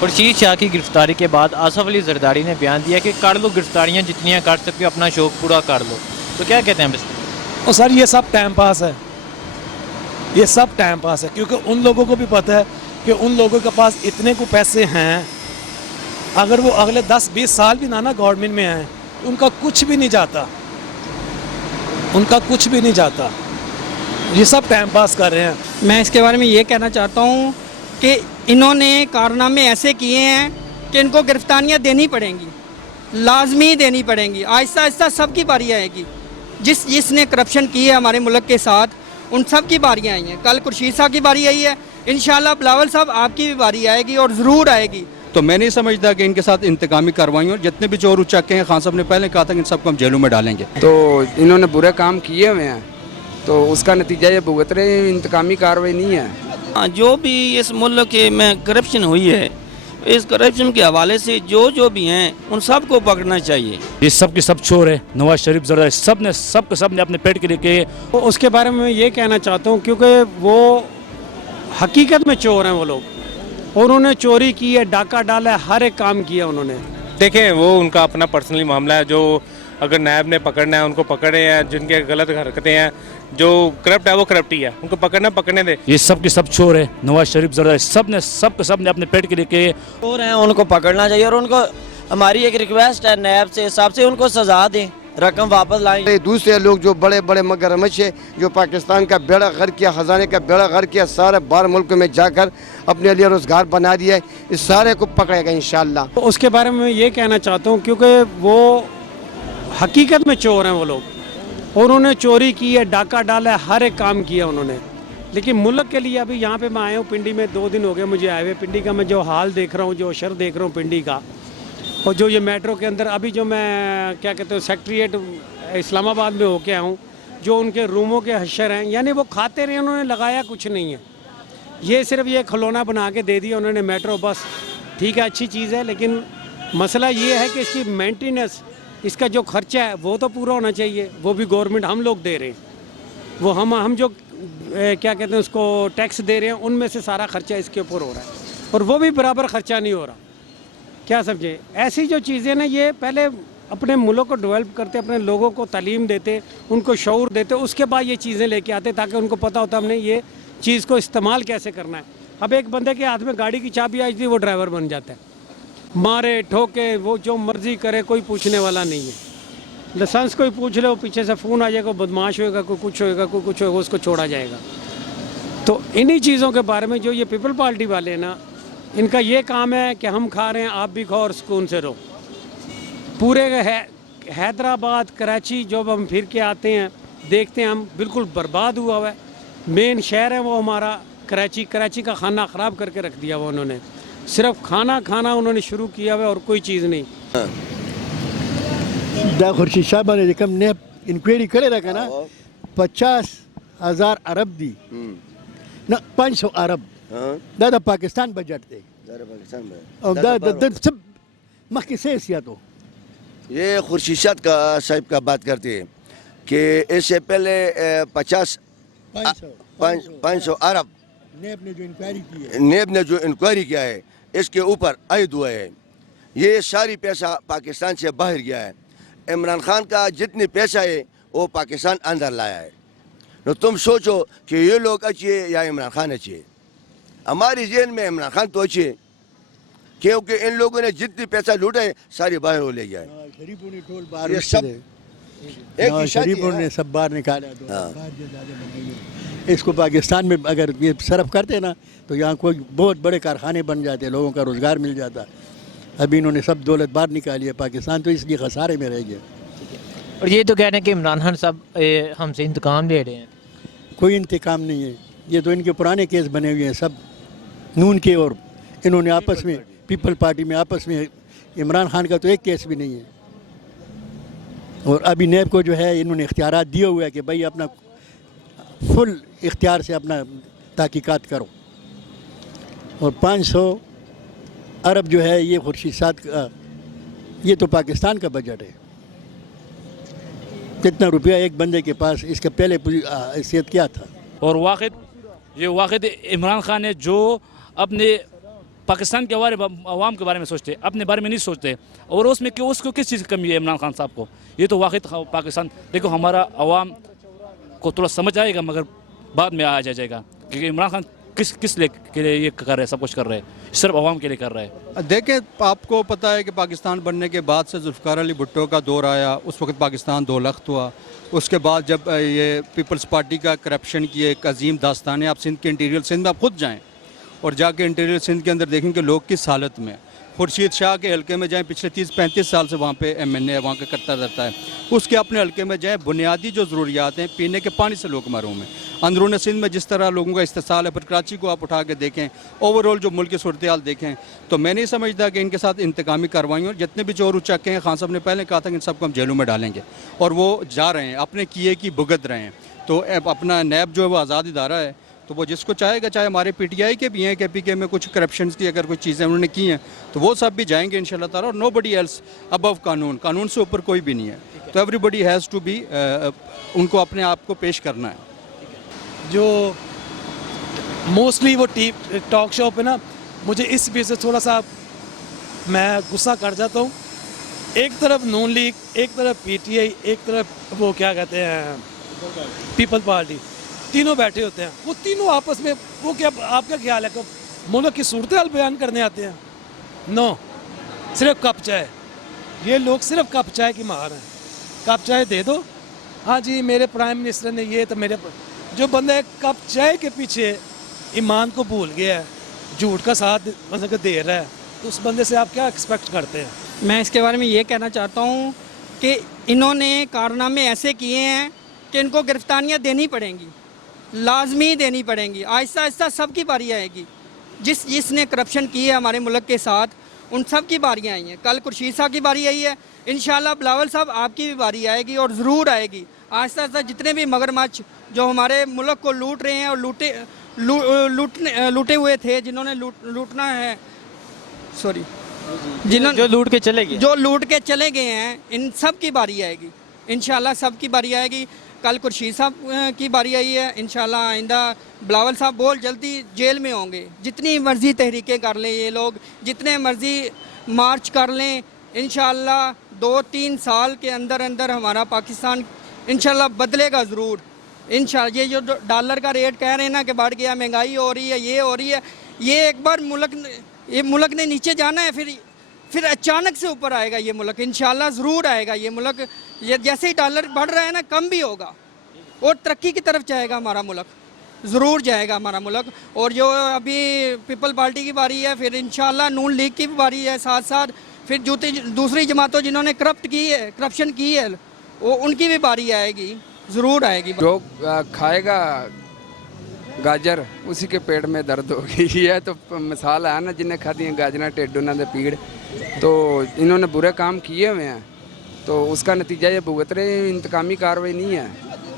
خورشید شاہ کی گرفتاری کے بعد آصف علی زرداری نے بیان دیا کہ کر لو گرفتاریاں جتنیاں کر سکتے ہو، اپنا شوق پورا کر لو، تو کیا کہتے ہیں؟ اور سر یہ سب ٹائم پاس ہے، یہ سب ٹائم پاس ہے، کیونکہ ان لوگوں کو بھی پتہ ہے کہ ان لوگوں کے پاس اتنے کو پیسے ہیں، اگر وہ اگلے 10-20 سال بھی نہ گورنمنٹ میں ہیں تو ان کا کچھ بھی نہیں جاتا، ان کا کچھ بھی نہیں جاتا، یہ سب ٹائم پاس کر رہے ہیں۔ میں اس کے بارے میں یہ کہنا چاہتا ہوں کہ انہوں نے کارنامے ایسے کیے ہیں کہ ان کو گرفتاریاں دینی پڑیں گی، لازمی دینی پڑیں گی، آہستہ آہستہ سب کی باری آئے گی۔ جس نے کرپشن کی ہے ہمارے ملک کے ساتھ، ان سب کی باریاں آئی ہیں۔ کل خورشید صاحب کی باری آئی ہے، انشاءاللہ بلاول صاحب آپ کی بھی باری آئے گی اور ضرور آئے گی۔ تو میں نہیں سمجھتا کہ ان کے ساتھ انتقامی کارروائیوں، جتنے بھی چور اچکے ہیں، خان صاحب نے پہلے کہا تھا کہ ان سب کو ہم جیلوں میں ڈالیں گے۔ تو انہوں نے برے کام کیے ہوئے ہیں، تو اس کا نتیجہ یہ بھگت رہے ہیں، انتقامی کارروائی نہیں ہے۔ جو بھی اس ملک میں کرپشن ہوئی ہے، اس کرپشن کے حوالے سے جو بھی ہیں ان سب کو پکڑنا چاہیے۔ یہ سب کے سب چور ہیں، نواز شریف زرداری سب نے اپنے پیٹ کے لیے اس کے بارے میں یہ کہنا چاہتا ہوں کیونکہ وہ حقیقت میں چور ہیں وہ لوگ، انہوں نے چوری کی ہے، ڈاکہ ڈالا ہے، ہر ایک کام کیا انہوں نے۔ دیکھیں وہ ان کا اپنا پرسنلی معاملہ ہے، جو اگر نیب نے پکڑنا ہے ان کو پکڑے ہیں، جن کے غلط حرکتیں ہیں، جو کرپٹ ہے وہ کرپٹ ہی ہے، ان کو پکڑنے دے۔ یہ سب کے سب چور ہیں، نواز شریف زرداری سب نے اپنے پیٹ کے لیے چور ہیں، ان کو پکڑنا چاہیے، اور ان کو ہماری ایک ریکویسٹ ہے نیب سے، حساب سے ان کو سزا دیں، رقم واپس لائیں۔ دوسرے لوگ جو بڑے بڑے مگرمچھ ہیں، جو پاکستان کا بیڑا غرق کیا، خزانے کا بیڑا غرق کیا، سارے باہر ملکوں میں جا کر اپنے لیے روزگار بنا دیا ہے، اس سارے کو پکڑے گا انشاءاللہ۔ اس کے بارے میں یہ کہنا چاہتا ہوں کیونکہ وہ حقیقت میں چور ہیں وہ لوگ، انہوں نے چوری کی ہے، ڈاکہ ڈالا ہے، ہر ایک کام کیا انہوں نے، لیکن ملک کے لیے ابھی یہاں پہ میں آیا ہوں پنڈی میں، 2 دن ہو گئے مجھے آئے ہوئے۔ پنڈی کا میں جو حال دیکھ رہا ہوں، جو شر دیکھ رہا ہوں پنڈی کا، اور جو یہ میٹرو کے اندر ابھی جو میں کیا کہتے ہیں سیکٹریٹ اسلام آباد میں ہو کے آیا ہوں، جو ان کے روموں کے حشر ہیں، یعنی وہ کھاتے رہے، انہوں نے لگایا کچھ نہیں ہے، یہ صرف یہ کھلونا بنا کے دے دیا انہوں نے میٹرو بس۔ ٹھیک ہے، اچھی چیز ہے، لیکن مسئلہ یہ ہے کہ اس کی مینٹیننس، اس کا جو خرچہ ہے وہ تو پورا ہونا چاہیے، وہ بھی گورنمنٹ ہم لوگ دے رہے ہیں، وہ ہم جو کیا کہتے ہیں اس کو ٹیکس دے رہے ہیں، ان میں سے سارا خرچہ اس کے اوپر ہو رہا ہے، اور وہ بھی برابر خرچہ نہیں ہو رہا۔ کیا سمجھے؟ ایسی جو چیزیں نا، یہ پہلے اپنے ملک کو ڈیولپ کرتے، اپنے لوگوں کو تعلیم دیتے، ان کو شعور دیتے، اس کے بعد یہ چیزیں لے کے آتے تاکہ ان کو پتہ ہوتا ہم نے یہ چیز کو استعمال کیسے کرنا ہے۔ اب ایک بندے کے ہاتھ میں گاڑی کی چابی آئی تھی، وہ ڈرائیور بن جاتا ہے، مارے ٹھوکے وہ جو مرضی کرے، کوئی پوچھنے والا نہیں ہے۔ لائسنس کوئی پوچھ لے، وہ پیچھے سے فون آ جائے گا، بدماش ہوئے گا، کوئی کچھ ہوئے گا، کوئی کچھ ہوئے گا، اس کو چھوڑا جائے گا۔ تو انہی چیزوں کے بارے میں جو یہ پیپل پارٹی والے ہیں نا، ان کا یہ کام ہے کہ ہم کھا رہے ہیں، آپ بھی کھاؤ اور سکون سے رہو۔ پورے حیدرآباد، کراچی جو ہم پھر کے آتے ہیں، دیکھتے ہیں ہم بالکل برباد ہوا ہے۔ مین شہر ہے وہ ہمارا کراچی کا کھانا خراب کر کے رکھ دیا وہ انہوں نے، صرف کھانا انہوں نے شروع کیا ہوا ہے اور کوئی چیز نہیں۔ دا خورشید صاحب نے کم نیب انکوائری کرے رکھا نا، 50,000 ارب دی نا، 500 ارب دا پاکستان بجٹ دے، دا سب مخی سے حیثیت ہو۔ یہ خورشید شاہ صاحب کا بات کرتے ہیں کہ اس سے پہلے 500 ارب نیب نے جو انکوائری کیا ہے، اس کے اوپر عائد ہوا ہے، یہ ساری پیسہ پاکستان سے باہر گیا ہے۔ عمران خان کا جتنی پیسہ ہے وہ پاکستان اندر لایا ہے۔ تو تم سوچو کہ یہ لوگ اچھے یا عمران خان اچھے؟ ہماری ذہن میں عمران خان تو اچھے، کیونکہ ان لوگوں نے جتنی پیسہ لوٹا ہے ساری باہر ہو لے گیا ہے۔ شریفوں نے سب باہر نکالا، اس کو پاکستان میں اگر یہ صرف کرتے نا تو یہاں کوئی بہت بڑے کارخانے بن جاتے، لوگوں کا روزگار مل جاتا۔ ابھی انہوں نے سب دولت باہر نکالی ہے، پاکستان تو اس لیے خسارے میں رہ گیا۔ اور یہ تو کہہ رہے ہیں کہ عمران خان صاحب ہم سے انتقام لے رہے ہیں۔ کوئی انتقام نہیں ہے، یہ تو ان کے پرانے کیس بنے ہوئے ہیں سب نون کے، اور انہوں نے آپس میں پیپل پارٹی میں آپس میں، عمران خان کا تو ایک کیس بھی نہیں ہے۔ اور ابھی نیب کو جو ہے انہوں نے اختیارات دیے ہوئے ہیں کہ بھائی اپنا فل اختیار سے اپنا تحقیقات کرو، اور 500 ارب جو ہے یہ خورشید صاحب کا، یہ تو پاکستان کا بجٹ ہے۔ کتنا روپیہ ایک بندے کے پاس، اس کا پہلے حیثیت کیا تھا؟ اور واقع عمران خان نے جو اپنے पाकिस्तान के आवाम के बारे में सोचते, अपने बारे में नहीं सोचते। और उसमें क्यों, उसको किस चीज़ की कमी है इमरान खान साहब को? ये तो वाकई पाकिस्तान, देखो हमारा आवाम को थोड़ा समझ आएगा मगर बाद में आ जाएगा, क्योंकि इमरान खान किस के लिए ये कर रहे हैं, सब कुछ कर रहे हैं, सिर्फ आवाम के लिए कर रहे हैं। देखें, आपको पता है कि पाकिस्तान बनने के बाद से जुल्फ़िकार अली भुट्टो का दौर आया, उस वक्त पाकिस्तान दो लख्त हुआ। उसके बाद जब ये पीपल्स पार्टी का करप्शन की एक अजीम दास्तान है। आप सिंध के इंटीरियर सिंध में आप खुद जाएँ और जाके इंटीरियर सिंध के अंदर देखें कि लोग किस हालत में। खुर्शीद शाह के हल्के में जाएँ, पिछले 30-35 साल से वहाँ पे MNA वहाँ का करता रहता है। उसके अपने हल्के में जाएँ, बुनियादी जो ज़रूरियात हैं, पीने के पानी से लोग महरूम हैं। अंदरून सिंध में जिस तरह लोगों का इस्तेसाल है, फिर कराची को आप उठा के देखें, ओवरऑल जो मुल्क की सूरत हाल देखें, तो मैं नहीं समझता कि इनके साथ इंतकामी कार्रवाई, और जितने भी चोर उचक्के हैं, खान साहब ने पहले कहा था कि इन सबको हम जेलों में डालेंगे, और वो जा रहे हैं, अपने किए की भुगत रहे हैं। तो अपना नैब जो है वो आज़ाद इदारा है, तो वो जिसको चाहेगा, चाहे हमारे PTI के भी हैं, KPK में कुछ करप्शन की अगर कोई चीज़ें उन्होंने की हैं तो वो सब भी जाएंगे इंशाल्लाह ताला। और नोबडी एल्स अबव कानून, कानून से ऊपर कोई भी नहीं है। तो एवरीबडी हैज़ टू बी, उनको अपने आप को पेश करना है। जो मोस्टली वो टॉक शो पे ना, मुझे इस वजह से थोड़ा सा मैं गुस्सा कर जाता हूँ। एक तरफ नून लीग, एक तरफ PTI, एक तरफ वो क्या कहते हैं पीपल पार्टी, तीनों बैठे होते हैं। वो तीनों आपस में वो क्या, आपका ख्याल है कि मुल्क की सूरत हाल बयान करने आते हैं? नो, सिर्फ कप चाय। ये लोग सिर्फ कप चाय की मार हैं। कप चाय दे दो, हाँ जी मेरे प्राइम मिनिस्टर ने ये, तो मेरे जो बंदा एक कप चाय के पीछे ईमान को भूल गया है, झूठ का साथ मतलब कि दे रहा है, तो उस बंदे से आप क्या एक्सपेक्ट करते हैं? मैं इसके बारे में ये कहना चाहता हूँ कि इन्होंने कारनामे ऐसे किए हैं कि इनको गिरफ्तारियाँ देनी पड़ेंगी, लाजमी देनी पड़ेंगी। आहिस्ता आहिस्ता सबकी बारी आएगी। जिसने करप्शन की है हमारे मुल्क के साथ, उन सब की बारियाँ आई हैं। कल खुर्शीद साहब की बारी आई है, इंशाल्लाह बिलावल साहब आपकी भी बारी आएगी, और ज़रूर आएगी। आहिस्ता आहिस्ता जितने भी मगरमच्छ जो हमारे मुल्क को लूट रहे हैं और लूटे हुए थे, जिन्होंने लूटना है, सॉरी, जिन्होंने जो लूट के चले गए हैं, इन सब की बारी आएगी इंशाल्लाह, सब की बारी आएगी। कल खुर्शीद साहब की बारी आई है, इंशाल्लाह आइंदा बिलावल साहब बहुत जल्दी जेल में होंगे। जितनी मर्ज़ी तहरीकें कर लें ये लोग, जितने मर्ज़ी मार्च कर लें, इंशाल्लाह 2-3 साल के अंदर अंदर हमारा पाकिस्तान इंशाल्लाह बदलेगा ज़रूर। इंशाल्लाह ये जो डॉलर का रेट कह रहे हैं ना कि बढ़ गया, महंगाई हो रही है, ये हो रही है, ये एक बार मुल्क ने नीचे जाना है, फिर अचानक से ऊपर आएगा ये मुल्क, इंशाल्लाह ज़रूर आएगा ये मुल्क। ये जैसे ही डॉलर बढ़ रहा है ना, कम भी होगा और तरक्की की तरफ जाएगा हमारा मुल्क, ज़रूर जाएगा हमारा मुल्क। और जो अभी पीपल पार्टी की बारी है, फिर इंशाल्लाह नून लीग की भी बारी है, साथ साथ फिर दूसरी जमातों जिन्होंने करप्शन की है, वो उनकी भी बारी आएगी, ज़रूर आएगी। जो खाएगा गाजर उसी के पेट में दर्द होगी। ये तो मिसाल है ना, जिन्हें खाती हैं गाजर टेड उन्होंने पीड़, तो इन्होंने बुरे काम किए हुए हैं, तो उसका नतीजा ये भुगत रहे। इंतकामी कार्रवाई नहीं है,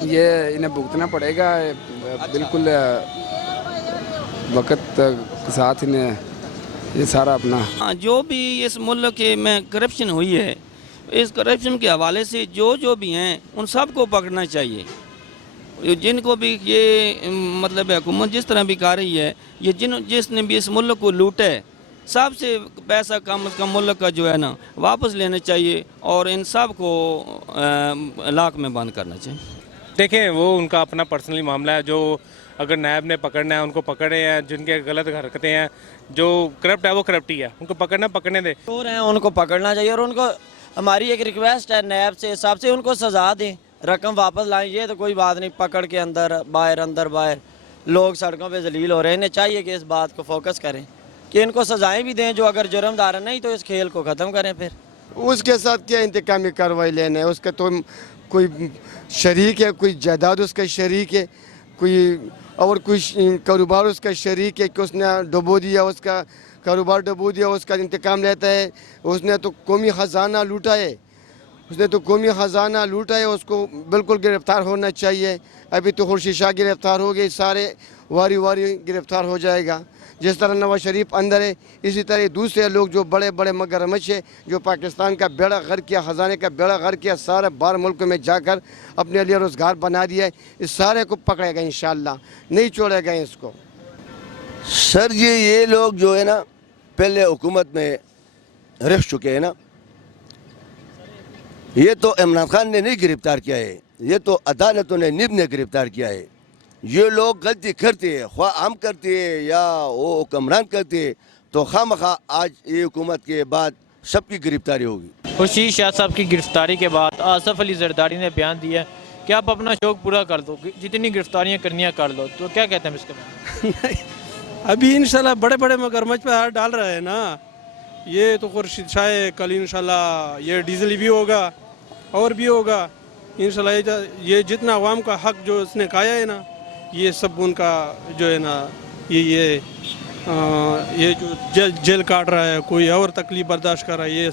ये इन्हें भुगतना पड़ेगा। बिल्कुल वक्त के साथ इन्हें ये सारा अपना जो भी इस मुल्क के में करप्शन हुई है, इस करप्शन के हवाले से जो भी हैं उन सब को पकड़ना चाहिए। जिनको भी ये मतलब हुकूमत जिस तरह भी कर रही है, ये जिसने भी इस मुल्क को लूटा है, सबसे पैसा कम से कम मुल्क का जो है ना वापस लेना चाहिए, और इन सब को लाख में बंद करना चाहिए। देखें, वो उनका अपना पर्सनली मामला है। जो अगर नायब ने पकड़ना है उनको पकड़े हैं, जिनके गलत हरकतें हैं, जो करप्ट है वो करप्ट ही है, उनको पकड़ने दे। चोर हैं उनको पकड़ना चाहिए, और उनको हमारी एक रिक्वेस्ट है नायब से, हिसाब से उनको सज़ा दें, रकम वापस लाएं। ये तो कोई बात नहीं, पकड़ के अंदर बाहर लोग सड़कों पे जलील हो रहे हैं। इन्हें चाहिए कि इस बात को फोकस करें कि इनको सजाएं भी दें जो अगर जुर्मदार है, नहीं तो इस खेल को ख़त्म करें। फिर उसके साथ क्या इंतकामी कार्रवाई लेना है? उसका तो कोई शरीक है, कोई जायदाद उसका शरीक है, कोई कारोबार उसका शरीक है कि उसने डुबो दिया, उसका कारोबार डुबो दिया, उसका इंतकाम लेता है। उसने तो कौमी ख़जाना लूटा है, उसको बिल्कुल गिरफ़्तार होना चाहिए। अभी तो खुर्शीद शाह गिरफ़्तार हो गए, सारे वारी गिरफ़्तार हो जाएगा। जिस तरह नवाज शरीफ अंदर है, इसी तरह दूसरे लोग जो बड़े बड़े मगरमच्छ है, जो पाकिस्तान का बेड़ा गर्क किया, ख़जाने का बेड़ा गर्क किया, सारे बाहर मुल्क में जाकर अपने लिए रोज़गार बना दिया है, इस सारे को पकड़ेगा इंशाल्लाह, नहीं छोड़ेगा इसको। सर जी, ये लोग जो है ना, पहले हुकूमत में रह चुके हैं ना, ये तो इमरान खान ने नहीं गिरफ्तार किया है, ये तो अदालतों ने निब ने गिरफ्तार किया है। ये लोग गलती करते हैं, ख्वाह हम करते हैं या वो हुक्मरान करते हैं, तो खामखा आज ये हुकूमत के बाद सबकी गिरफ्तारी होगी। खुर्शीद शाह साहब की गिरफ्तारी के बाद आसफ अली जरदारी ने बयान दिया कि आप अपना शौक पूरा कर दो, जितनी गिरफ्तारियां करनियां कर लो, तो क्या कहते हैं इसके बारे में? अभी इंशाल्लाह बड़े बड़े मगरमच्छ पे हाथ डाल रहे हैं ना, ये तो खुर्शीद शाह है, कल इंशाल्लाह ये डीजल भी होगा और भी होगा इंशाल्लाह। ये जितना अवाम का हक जो उसने खाया है ना, ये सब उनका जो है ना, ये जो जेल काट रहा है, कोई और तकलीफ बर्दाश्त कर रहा है, ये